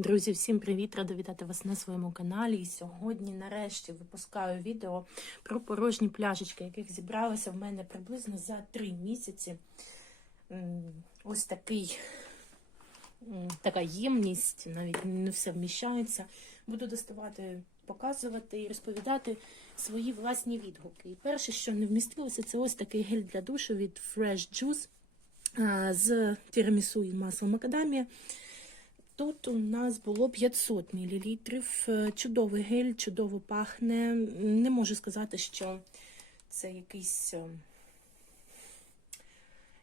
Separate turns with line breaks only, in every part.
Друзі, всім привіт! Рада вітати вас на своєму каналі. І сьогодні, нарешті, випускаю відео про порожні пляшечки, яких зібралося в мене приблизно за три місяці. Ось такий, така ємність, навіть не все вміщається. Буду доставати, показувати і розповідати свої власні відгуки. І перше, що не вмістилося, це ось такий гель для душу від Fresh Juice з тірамісу і маслом макадамія. Тут у нас було 500 мл. Чудовий гель, чудово пахне. Не можу сказати, що це якийсь е,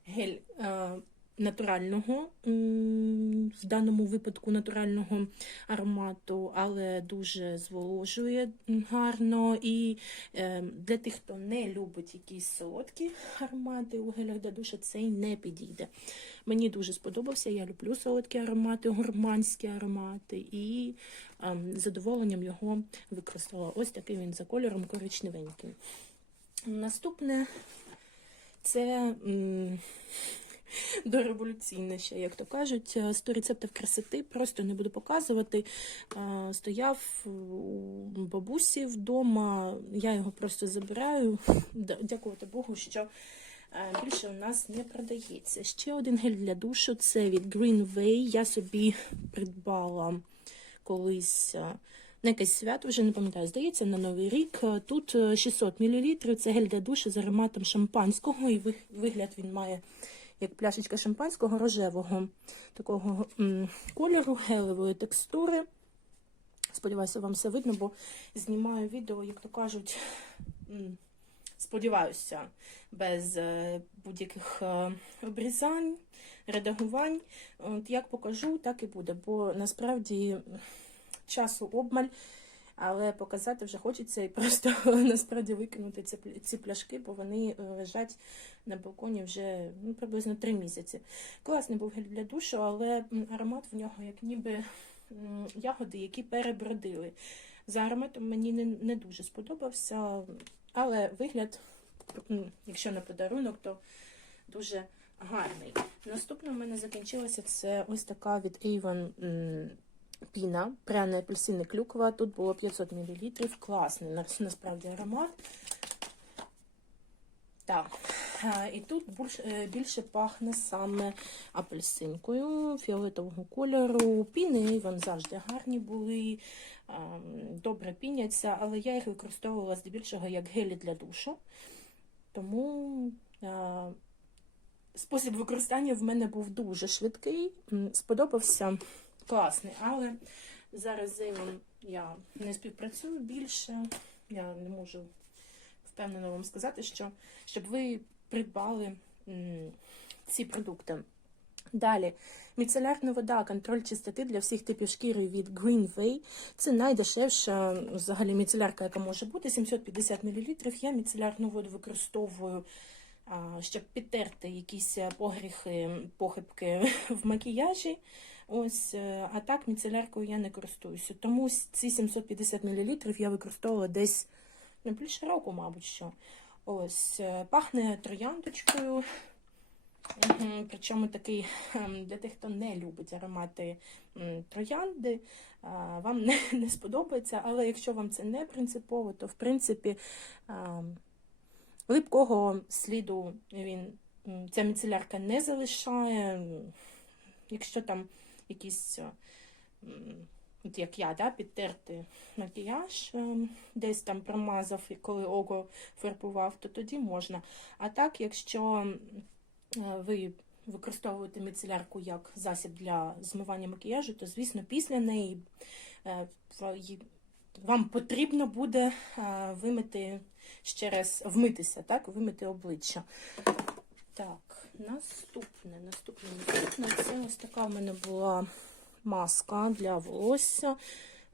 гель е, натурального, в даному випадку натурального аромату, але дуже зволожує гарно. І е, для тих, хто не любить якісь солодкі аромати у гелях для душа, цей не підійде. Мені дуже сподобався. Я люблю солодкі аромати, гурманські аромати, і ем, з задоволенням його використала. Ось такий він за кольором коричневенький. Наступне це дореволюційне ще, як то кажуть, 100 рецептів красоти. Просто не буду показувати. Е, Стояв у бабусі вдома, я його просто забираю. Дякувати Богу, що е, більше у нас не продається. Ще один гель для душу це від Green Way. Я собі придбала колись. е, На якесь свято, вже не пам'ятаю, здається, на Новий рік. Е, Тут е, 600 мл. Це гель для душу з ароматом шампанського, і вигляд він має як пляшечка шампанського рожевого такого м, кольору, гелевої текстури. Сподіваюся, вам все видно, бо знімаю відео, як то кажуть, сподіваюся, без е, будь-яких е, обрізань, редагувань. От як покажу, так і буде, бо насправді часу обмаль. Але показати вже хочеться і просто насправді викинути ці, ці пляшки, бо вони е, лежать на балконі вже ну, приблизно три місяці. Класний був гель для душу, але аромат в нього як ніби ягоди, які перебродили. За ароматом мені не, не дуже сподобався, але вигляд, якщо на подарунок, то дуже гарний. Наступне в мене закінчилося це ось така від Avon піна, пряна апельсинна клюква. Тут було 500 мл. Класний насправді аромат. Так. І тут більше, е, більше пахне саме апельсинкою фіолетового кольору. Піни Avon завжди гарні були, добре піняться, але я їх використовувала здебільшого як гелі для душу. Тому спосіб використання в мене був дуже швидкий. Сподобався класний, але зараз з Avon я не співпрацюю більше. Я не можу впевнено вам сказати, що щоб ви придбали м, ці продукти. Далі, міцелярна вода, контроль чистоти для всіх типів шкіри від Green Way. Це найдешевша взагалі міцелярка, яка може бути 750 мл. Я міцелярну воду використовую, щоб підтерти якісь погріхи, похибки в макіяжі. Ось, е, а так міцеляркою я не користуюся. Тому ці 750 мл я використовувала десь ну, більше року, мабуть, що. Ось, е, пахне трояндочкою. Причому такий ем, для тих, хто не любить аромати троянди, вам не, не сподобається, але якщо вам це не принципово, то в принципі ем, липкого сліду він, ця міцелярка не залишає. Якщо там якісь, е, от як я, да, підтерти макіяж, ем, десь там промазав, і коли око фарбував, то тоді можна. А так, якщо е, ви використовуєте міцелярку як засіб для змивання макіяжу, то, звісно, після неї е, вам потрібно буде е, вимити ще раз, вмитися, так, вимити обличчя. Так, наступне, наступне, наступне. Це ось така в мене була маска для волосся.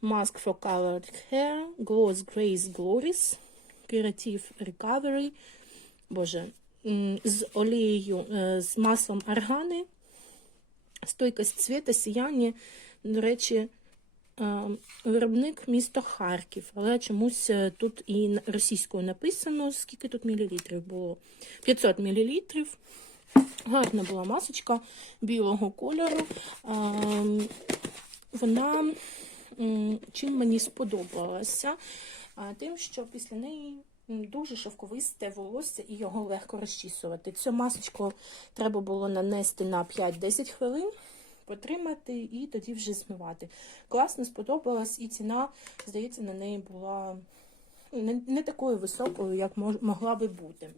Mask for Colored Hair, Gloss Grace Glories, Creative Recovery. Боже, з олією, е, з маслом аргани, стойкость цвіта, сіяння. До речі, е, виробник місто Харків, але чомусь е, тут і російською написано, скільки тут мілілітрів було. 500 мілілітрів. Гарна була масочка білого кольору. Вона чим мені сподобалася, тим, що після неї дуже шовковисте волосся і його легко розчісувати. Цю масочку треба було нанести на 5-10 хвилин, потримати і тоді вже змивати. Класно сподобалась, і ціна, здається, на неї була не, не такою високою, як могла би бути.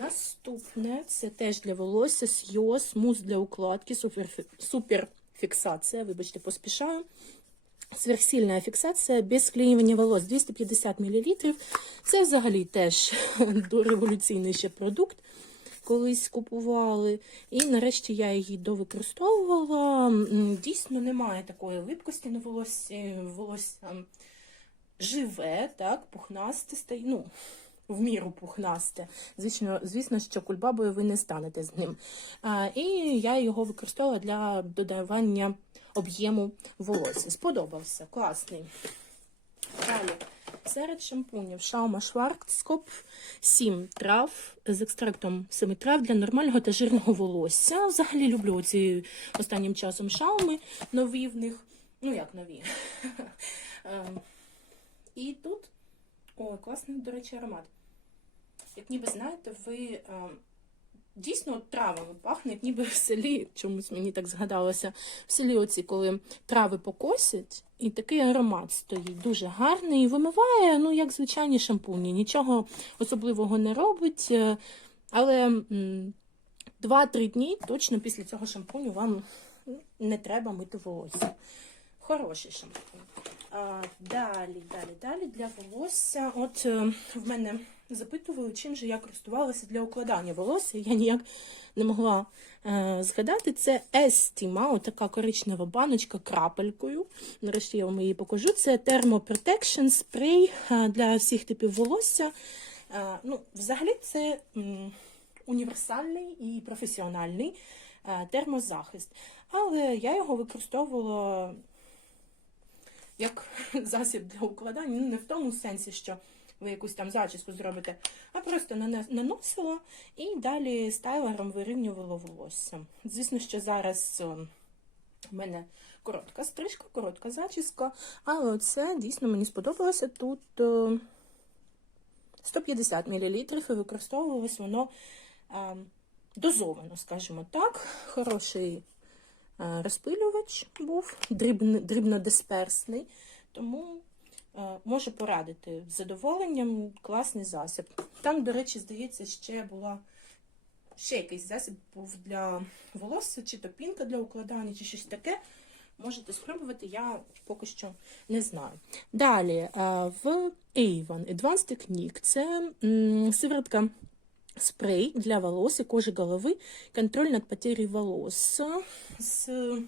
Наступне це теж для волосся Сйоз, мус для укладки, супер, суперфіксація. Вибачте, поспішаю. Сверхсильна фіксація без склеювання волос 250 мл. Це взагалі теж дореволюційний ще продукт. Колись купували. І нарешті я її довикористовувала. Дійсно, немає такої липкості на волоссі. Волосся живе, так, пухнасте стає. Ну, в міру пухнасте. Звісно, звісно, що кульбабою ви не станете з ним. І я його використовувала для додавання об'єму волосся. Сподобався, класний. Далі. Серед шампунів Шаума Шварцкоп 7 трав з екстрактом 7 трав для нормального та жирного волосся. Взагалі люблю ці останнім часом шауми нові в них. Ну, як нові. Ем, І тут Ой, класний, до речі, аромат. Як ніби знаєте, ви е, дійсно от травами пахне, як ніби в селі, чомусь мені так згадалося, в селі оці, коли трави покосять, і такий аромат стоїть дуже гарний, вимиває, ну, як звичайні шампуні, нічого особливого не робить. е, Але м, 2-3 дні точно після цього шампуню вам не треба мити волосся. Хороший шампунь. А, далі, далі, далі для волосся. От е, в мене запитували, чим же я користувалася для укладання волосся. Я ніяк не могла е, згадати. Це Estima, така коричнева баночка крапелькою. Нарешті я вам її покажу. Це Thermoprotection спрей е, для всіх типів волосся. Е, ну, взагалі, це м, універсальний і професіональний е, термозахист. Але я його використовувала як засіб для укладання, ну не в тому сенсі, що ви якусь там зачіску зробите, а просто наносила і далі стайлером вирівнювала волосся. Звісно, що зараз в мене коротка стрижка, коротка зачіска, але це дійсно мені сподобалося. Тут е, 150 мл і використовувалось воно е, дозовано, скажімо так. Хороший е, розпилювач був, дрібн- дрібнодисперсний, тому е, можу порадити з задоволенням класний засіб. Там, до речі, здається, ще була ще якийсь засіб був для волосся, чи то пінка для укладання, чи щось таке. Можете спробувати, я поки що не знаю. Далі е, в Avon Advanced Technique це сиворотка спрей для волос и кожи головы, контроль над потерей волос с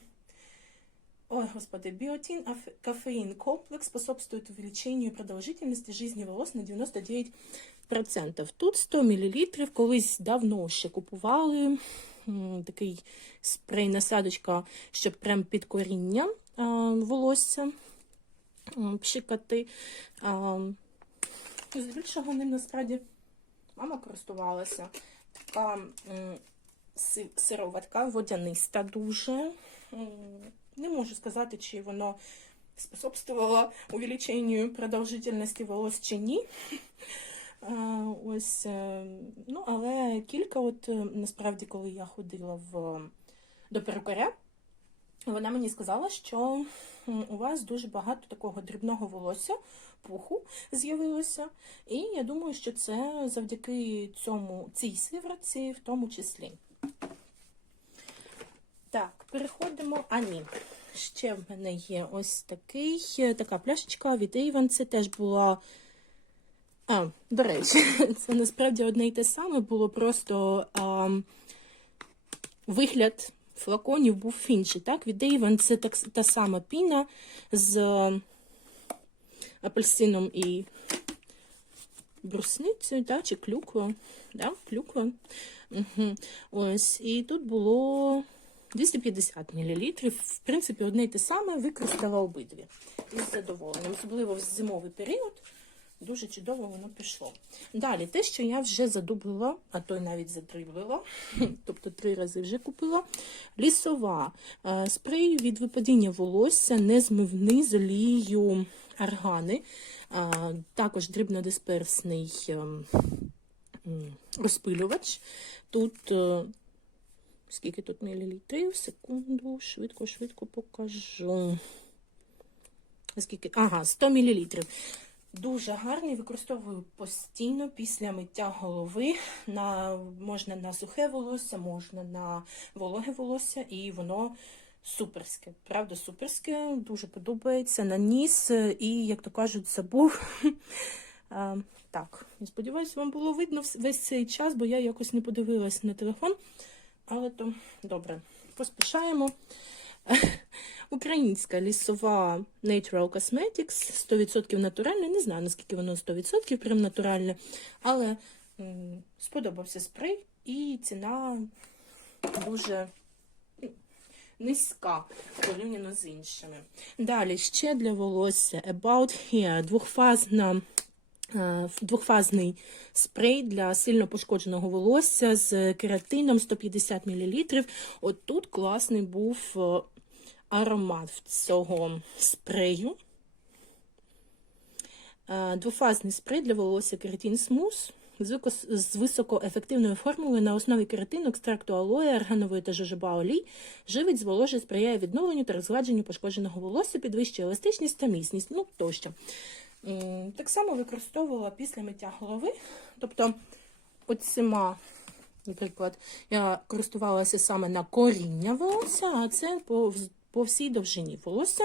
Ой, господи, биотин, кофеин комплекс способствует увеличению продолжительности жизни волос на 99%. Тут 100 мл, колись давно ще купували такий спрей-насадочка, щоб прям під коріння волосся пшикати. А, Здебільшого ним насправді мама користувалася. Така сироватка, водяниста дуже. Не можу сказати, чи воно способствувало увеличенню продовжительності волос чи ні. Ось, е, ну, але кілька, от е, насправді, коли я ходила в, до перукаря, вона мені сказала, що у вас дуже багато такого дрібного волосся, пуху з'явилося. І я думаю, що це завдяки цьому цій сиворотці в тому числі. Так, переходимо. А ні. Ще в мене є ось такий, е, така пляшечка від Avon. Це теж була. А, до речі, це насправді одне й те саме було просто а, вигляд флаконів був інший. Так? Від Avon це так, та сама піна з апельсином і брусницею, да, чи клюква. Да, клюква. Угу. Ось, і тут було 250 мл. В принципі, одне й те саме використала обидві із задоволенням, особливо в зимовий період. Дуже чудово воно пішло. Далі, те, що я вже задублила, а то й навіть затриблила, тобто три рази вже купила. Лісова е, спрей від випадіння волосся, незмивний з олією аргани, е, також дрібнодисперсний ем, розпилювач. Тут е, скільки тут мілілітрів? Секунду, швидко, швидко покажу. Скільки? Ага, 100 мл. Дуже гарний, використовую постійно після миття голови. На, можна на сухе волосся, можна на вологе волосся, і воно суперське. Правда, суперське, дуже подобається на ніс. І, як то кажуть, забув. Так, сподіваюся, вам було видно весь цей час, бо я якось не подивилась на телефон. Але то добре, поспішаємо. Українська лісова Natural Cosmetics 100% натуральне. Не знаю, наскільки воно 100% прям натуральне, але сподобався спрей і ціна дуже низька порівняно з іншими. Далі ще для волосся About Hair двохфазна. Е, Двохфазний спрей для сильно пошкодженого волосся з кератином 150 мл. От тут класний був е, аромат цього спрею. Е, Двофазний спрей для волосся кератин смус з високоефективною формулою на основі кератину, екстракту алоє, арганової та жожоба олій, живить, зволожує, сприяє відновленню та розгладженню пошкодженого волосся, підвищує еластичність та міцність, ну тощо. Так само використовувала після миття голови. Тобто, оцима, наприклад, я користувалася саме на коріння волосся, а це по, по всій довжині волосся.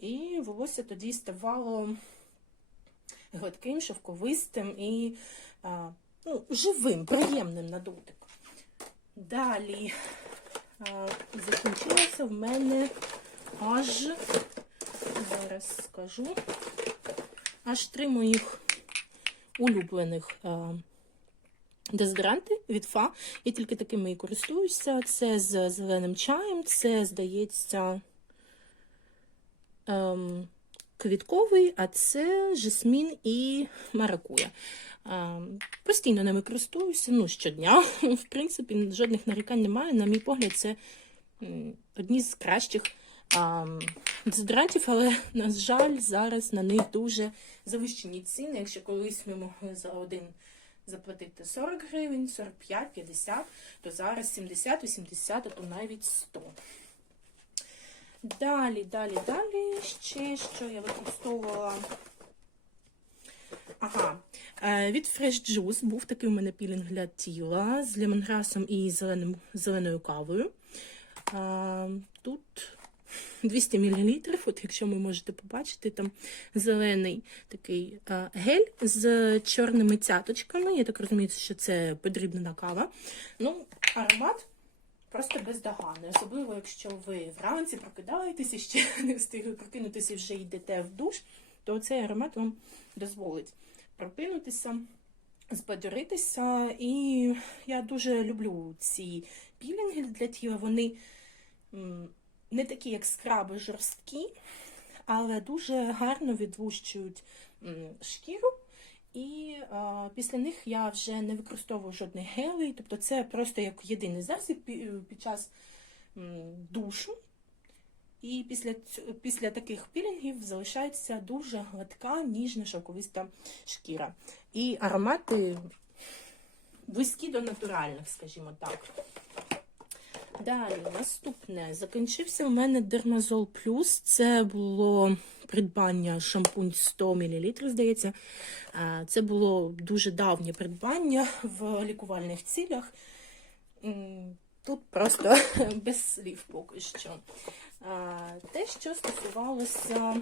І волосся тоді ставало гладким, шовковистим і ну, живим, приємним на дотик. Далі закінчилося в мене аж, зараз скажу, аж три моїх улюблених а, дезодоранти від Фа. Я тільки такими і користуюся. Це з зеленим чаєм, це, здається, ем, квітковий, а це жасмін і маракуя. Ем, постійно ними користуюся, ну, щодня. В принципі, жодних нарікань немає. На мій погляд, це одні з кращих дезодорантів, але, на жаль, зараз на них дуже завищені ціни. Якщо колись ми могли за один заплатити 40 гривень, 45, 50, то зараз 70, 80, а то навіть 100. Далі, далі, далі. Ще що я використовувала. Ага, е, від Fresh Juice був такий у мене пілінг для тіла з лемонграсом і зеленим, зеленою кавою. Тут 200 мл, от якщо ви можете побачити, там зелений такий гель з чорними цяточками. Я так розумію, що це подрібнена кава. Ну, аромат просто бездоганний. Особливо, якщо ви вранці прокидаєтесь і ще не встигли прокинутися і вже йдете в душ, то цей аромат вам дозволить прокинутися, збадьоритися. І я дуже люблю ці пілінги для тіла. Вони не такі, як скраби, жорсткі, але дуже гарно відлущують шкіру. І а, після них я вже не використовую жодних гелей, тобто це просто як єдиний засіб під час душу. І після, після таких пілінгів залишається дуже гладка, ніжна шовковиста шкіра. І аромати близькі до натуральних, скажімо так. Далі, наступне. Закінчився в мене Дермазол Плюс. Це було придбання шампунь 100 мл, здається. Це було дуже давнє придбання в лікувальних цілях. Тут просто без слів поки що. Те, що стосувалося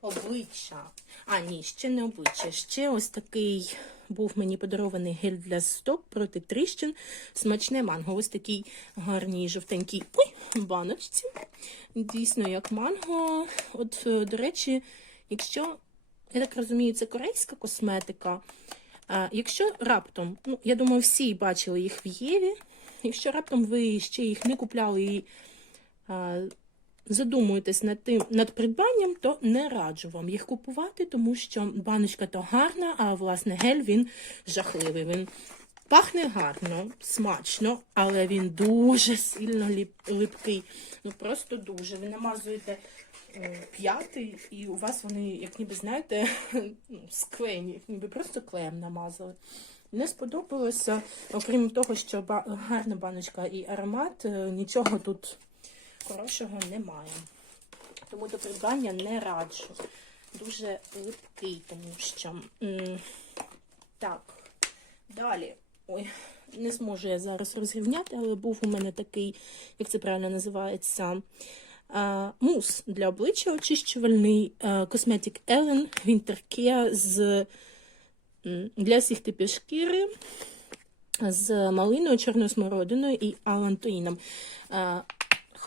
обличчя. А, ні, ще не обличчя. Ще ось такий був мені подарований гель для стоп проти тріщин. Смачне манго. Ось такий гарній жовтенький ой, баночці. Дійсно, як манго. От, е, до речі, якщо, я так розумію, це корейська косметика. А, якщо раптом, ну, я думаю, всі бачили їх в Єві. Якщо раптом ви ще їх не купляли і задумуєтесь над тим над придбанням, то не раджу вам їх купувати, тому що баночка то гарна, а власне гель він жахливий. Він пахне гарно, смачно, але він дуже сильно ліп, липкий. Ну просто дуже. Ви намазуєте е, п'яти, і у вас вони, як ніби знаєте, ну, склеєні, ніби просто клеєм намазали. Не сподобалося, окрім того, що гарна баночка і аромат, е, нічого тут хорошого немає. Тому до придбання не раджу. Дуже липкий, тому що. Так, далі. Ой, не зможу я зараз розрівняти, але був у мене такий, як це правильно називається, мус для обличчя очищувальний Cosmetic Ellen Winter з для всіх типів шкіри з малиною, чорною смородиною і алантоїном.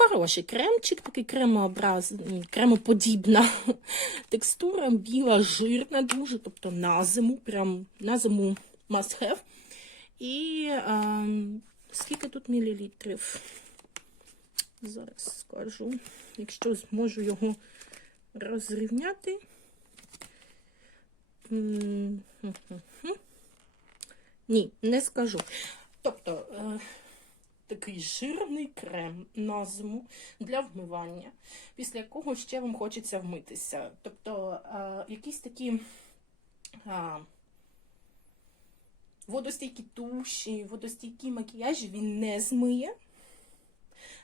Хороший кремчик, такий кремообраз, кремоподібна текстура, біла, жирна дуже, тобто на зиму, прям на зиму must have. І е, скільки тут мілілітрів? Зараз скажу, якщо зможу його розрівняти. Ні, не скажу. Тобто е, такий жирний крем на зиму для вмивання, після якого ще вам хочеться вмитися. Тобто е, якісь такі е, водостійкі туші, водостійкі макіяжі він не змиє,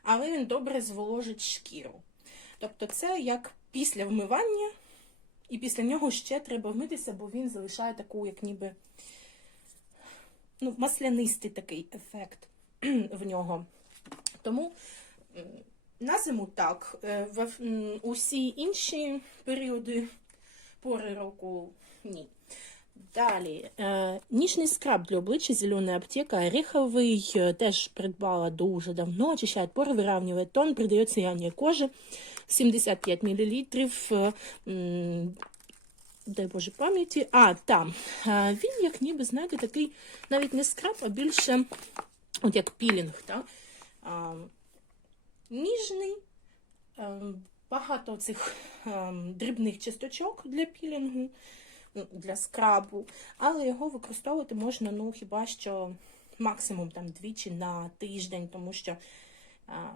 але він добре зволожить шкіру. Тобто, це як після вмивання, і після нього ще треба вмитися, бо він залишає таку, як ніби ну, маслянистий такий ефект в нього. Тому на зиму так. Е, В усі інші періоди пори року ні. Далі, е, ніжний скраб для обличчя зелена аптека, ореховий, е, теж придбала дуже давно, очищає пори, виравнює тон, придає сияние кожи, 75 мл, дай Боже пам'яті. А, там. Він, як ніби, знаєте, такий навіть не скраб, а більше от як пілінг. Так? Ніжний, багато цих дрібних часточок для пілінгу, ну, для скрабу, але його використовувати можна, ну, хіба що максимум там двічі на тиждень, тому що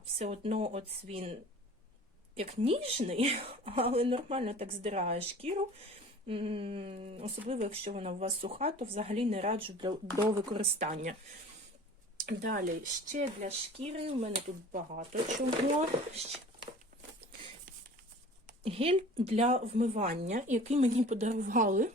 все одно от він як ніжний, але нормально так здирає шкіру. Особливо, якщо вона у вас суха, то взагалі не раджу до використання. Далі, ще для шкіри, у мене тут багато чого. Гель для вмивання, який мені подарували.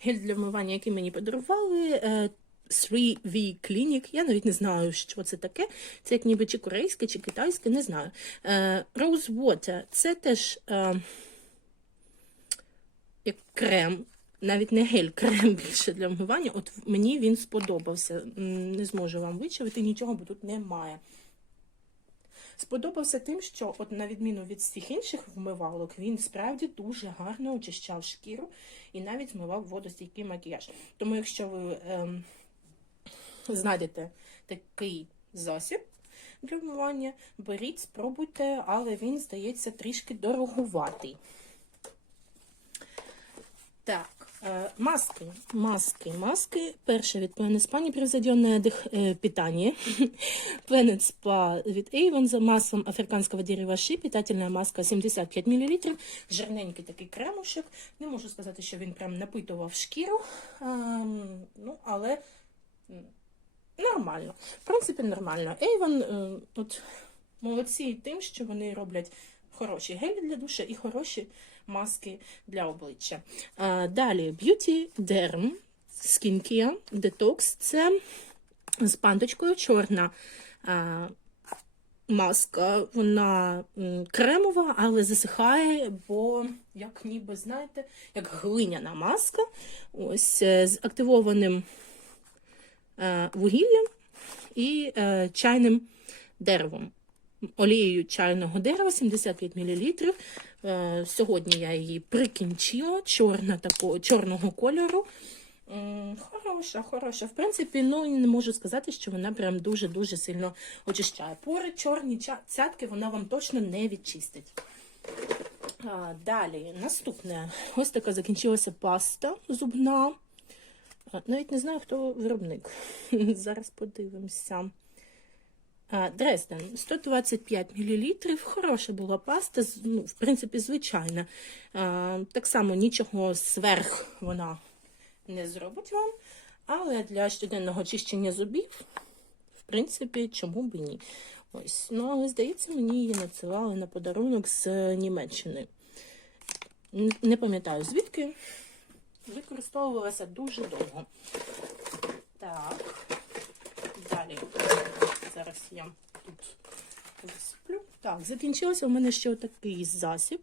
Гель для вмивання, який мені подарували. е, 3V Clinic. Я навіть не знаю, що це таке. Це як ніби чи корейське, чи китайське, не знаю. Е, Rose Water це теж е, як крем, навіть не гель, крем більше для вмивання. От мені він сподобався. Не зможу вам вичавити нічого, бо тут немає. Сподобався тим, що, от на відміну від всіх інших вмивалок, він справді дуже гарно очищав шкіру і навіть змивав водостійкий макіяж. Тому, якщо ви ем, знайдете такий засіб для вмивання, беріть, спробуйте, але він, здається, трішки дороговатий. Так, маски, маски, маски. Перше від Spa непревзойденное питание. Planet від Avon за маслом африканського дерева ши. Питательна маска 75 мл. Жирненький такий кремушек. Не можу сказати, що він прям напитував шкіру. Ем, ну, але нормально. В принципі, нормально. Avon е, от, молодці тим, що вони роблять хороші гелі для душа і хороші маски для обличчя. Далі Beauty Derm Skincare Detox. Це з панточкою чорна маска. Вона кремова, але засихає, бо, як ніби, знаєте, як глиняна маска. Ось е, з активованим е, вугіллям і е, чайним деревом. Олією чайного дерева 75 мл. Е, Сьогодні я її прикінчила, чорна такого, чорного кольору. Хороша, хороша. В принципі, ну не можу сказати, що вона прям дуже-дуже сильно очищає. Пори чорні цятки вона вам точно не відчистить. А, далі, наступне. Ось така закінчилася паста зубна. Навіть не знаю, хто виробник. Зараз подивимося. Дрезден 125 мл. Хороша була паста, ну, в принципі, звичайна. Так само нічого сверх вона не зробить вам. Але для щоденного чищення зубів, в принципі, чому б ні. Ось. Ну, але здається, мені її надсилали на подарунок з Німеччини. Не пам'ятаю звідки. Використовувалася дуже довго. Так. Далі. Зараз я тут висиплю. Так, закінчився у мене ще такий засіб.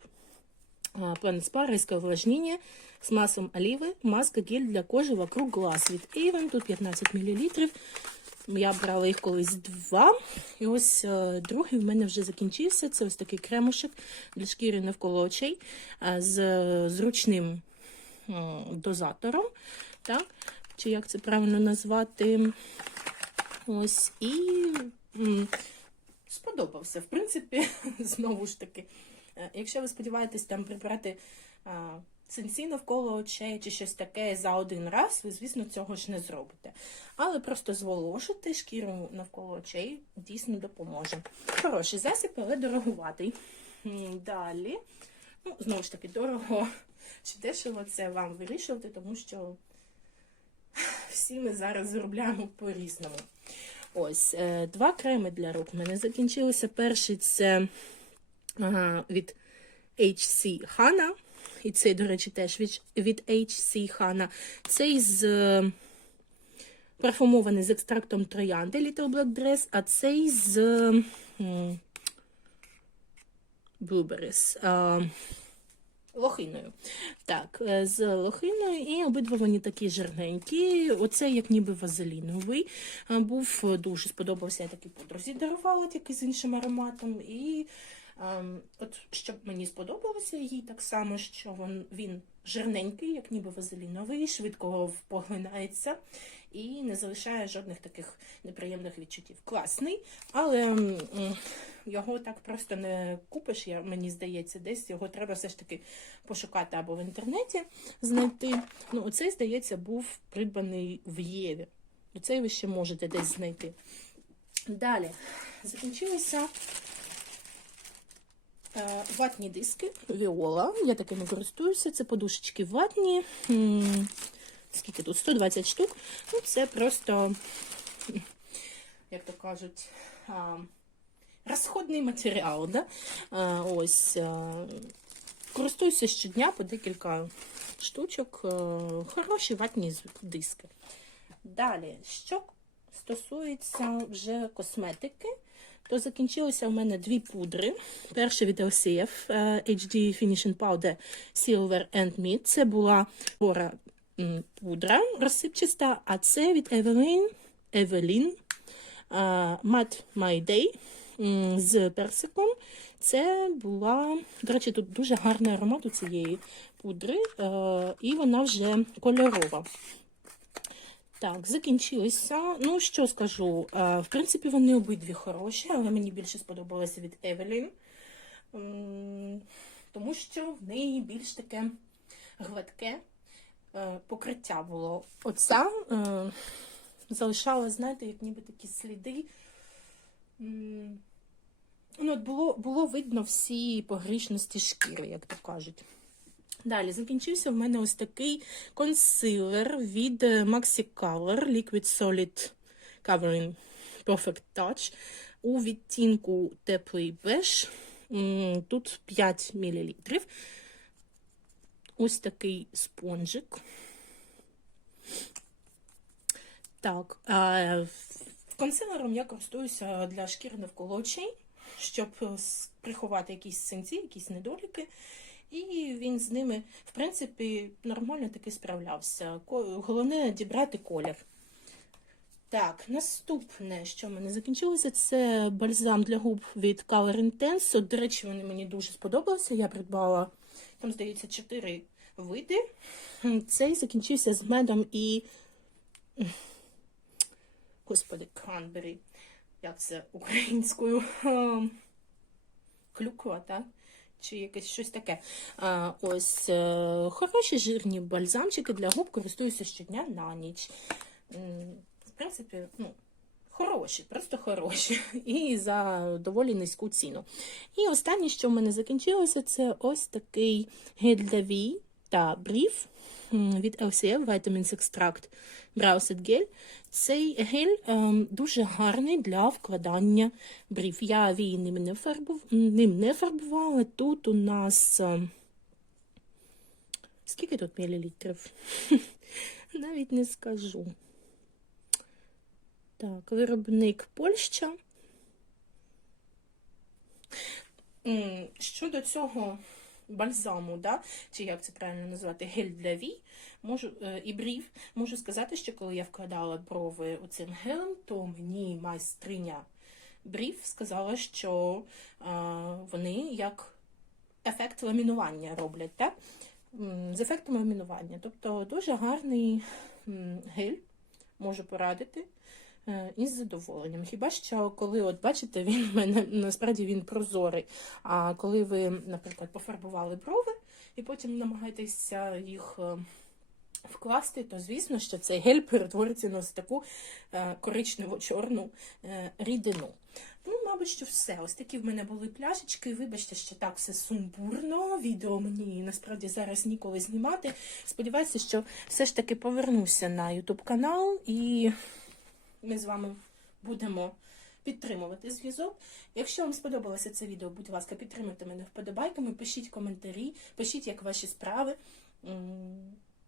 Спа, різке увлажнення з маслом оливи, маска гель для кожи вокруг глаз від Avon, тут 15 мл. Я брала їх колись два. І ось е, другий в мене вже закінчився. Це ось такий кремушек для шкіри навколо очей е, з зручним м, дозатором. Так? Чи як це правильно назвати? Ось і сподобався. В принципі, знову ж таки, е, якщо ви сподіваєтесь там прибрати а, синці навколо очей чи щось таке за один раз, ви, звісно, цього ж не зробите. Але просто зволожити шкіру навколо очей дійсно допоможе. Хороший засіб, але дорогуватий. Далі, ну, знову ж таки, дорого чи дешево це вам вирішувати, тому що всі ми зараз заробляємо по-різному. Ось, е, два креми для рук в мене закінчилися. Перший це ага, від HC Hana. І цей, до речі, теж від, від HC Hana. Цей з е, парфумований з екстрактом троянди Little Black Dress, а цей з Blueberries. Лохиною. Так, е, з лохиною, і обидва вони такі жирненькі. Оце як ніби вазеліновий. Е, Був е, дуже сподобався я такий подрузі дарувала тільки з іншим ароматом. І ем, от щоб мені сподобалося їй так само, що він, він жирненький, як ніби вазеліновий, швидко поглинається і не залишає жодних таких неприємних відчуттів. Класний, але його так просто не купиш, я, мені здається, десь його треба все ж таки пошукати або в інтернеті знайти. Ну, оцей, здається, був придбаний в Єві. Оцей ви ще можете десь знайти. Далі закінчилися е, ватні диски Віола. Я таки не користуюся. Це подушечки ватні. Скільки тут? 120 штук. Ну, це просто, як то кажуть, розходний матеріал. Да? А, ось. а, Користуюся щодня по декілька штучок. Е, Хороші ватні диски. Далі, що стосується вже косметики, то закінчилися у мене дві пудри. Перша від LCF е, HD Finishing Powder Silver and Mid. Це була пора пудра розсипчаста, а це від Evelyn, Evelyn е, Matte My Day з персиком. Це була, до речі, тут дуже гарний аромат у цієї пудри, е, і вона вже кольорова. Так, закінчилися. Ну, що скажу? Е, В принципі, вони обидві хороші, але мені більше сподобалося від Евелін. Тому що в неї більш таке гладке е, покриття було. Оця залишала, знаєте, як ніби такі сліди. Ну, от було, було видно всі погрішності шкіри, як то кажуть. Далі закінчився в мене ось такий консилер від е, Maxi Color Liquid Solid Covering Perfect Touch у відтінку теплий беж. Тут 5 мл. Ось такий спонжик. Так, консилером я користуюся для шкіри навколо очей, щоб е, приховати якісь синці, якісь недоліки. І він з ними, в принципі, нормально таки справлявся. Головне дібрати колір. Так, наступне, що в мене закінчилося, це бальзам для губ від Color Intense. До речі, вони мені дуже сподобалися. Я придбала, там, здається, 4 види. Цей закінчився з медом і. Господи, кранбері. Як це українською? Ем, Клюква, так? Чи якесь щось таке. А, ось е, хороші жирні бальзамчики для губ користуюся щодня на ніч. В принципі, ну, хороші, просто хороші. І за доволі низьку ціну. І останнє, що в мене закінчилося, це ось такий гель для вій та брів від LCL Vitamins Extract Browset Gel. Цей гель ем, дуже гарний для вкладання брів. Я вії ним не, фарбу... ним не фарбувала. Тут у нас. ем, Скільки тут мілілітрів? Навіть не скажу. Так, виробник Польща. Щодо цього бальзаму, да, чи як це правильно назвати, гель для вій, можу, е, і брів, можу сказати, що коли я вкладала брови цим гелем, то мені майстриня брів сказала, що е, вони як ефект ламінування роблять, так? З ефектом ламінування. Тобто дуже гарний гель, можу порадити. Е, Із задоволенням. Хіба що, коли, от бачите, він мене насправді він прозорий. А коли ви, наприклад, пофарбували брови і потім намагаєтеся їх е, вкласти, то звісно, що цей гель перетвориться на таку е, коричнево-чорну рідину. Ну, мабуть, що все. Ось такі в мене були пляшечки. Вибачте, що так все сумбурно. Відео мені насправді зараз ніколи знімати. Сподіваюся, що все ж таки повернуся на YouTube канал і ми з вами будемо підтримувати зв'язок. Якщо вам сподобалося це відео, будь ласка, підтримуйте мене вподобайками, пишіть коментарі, пишіть, як ваші справи.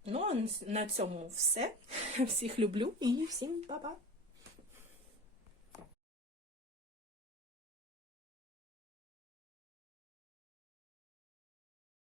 Ну, а на цьому все. Всіх люблю і всім па-па!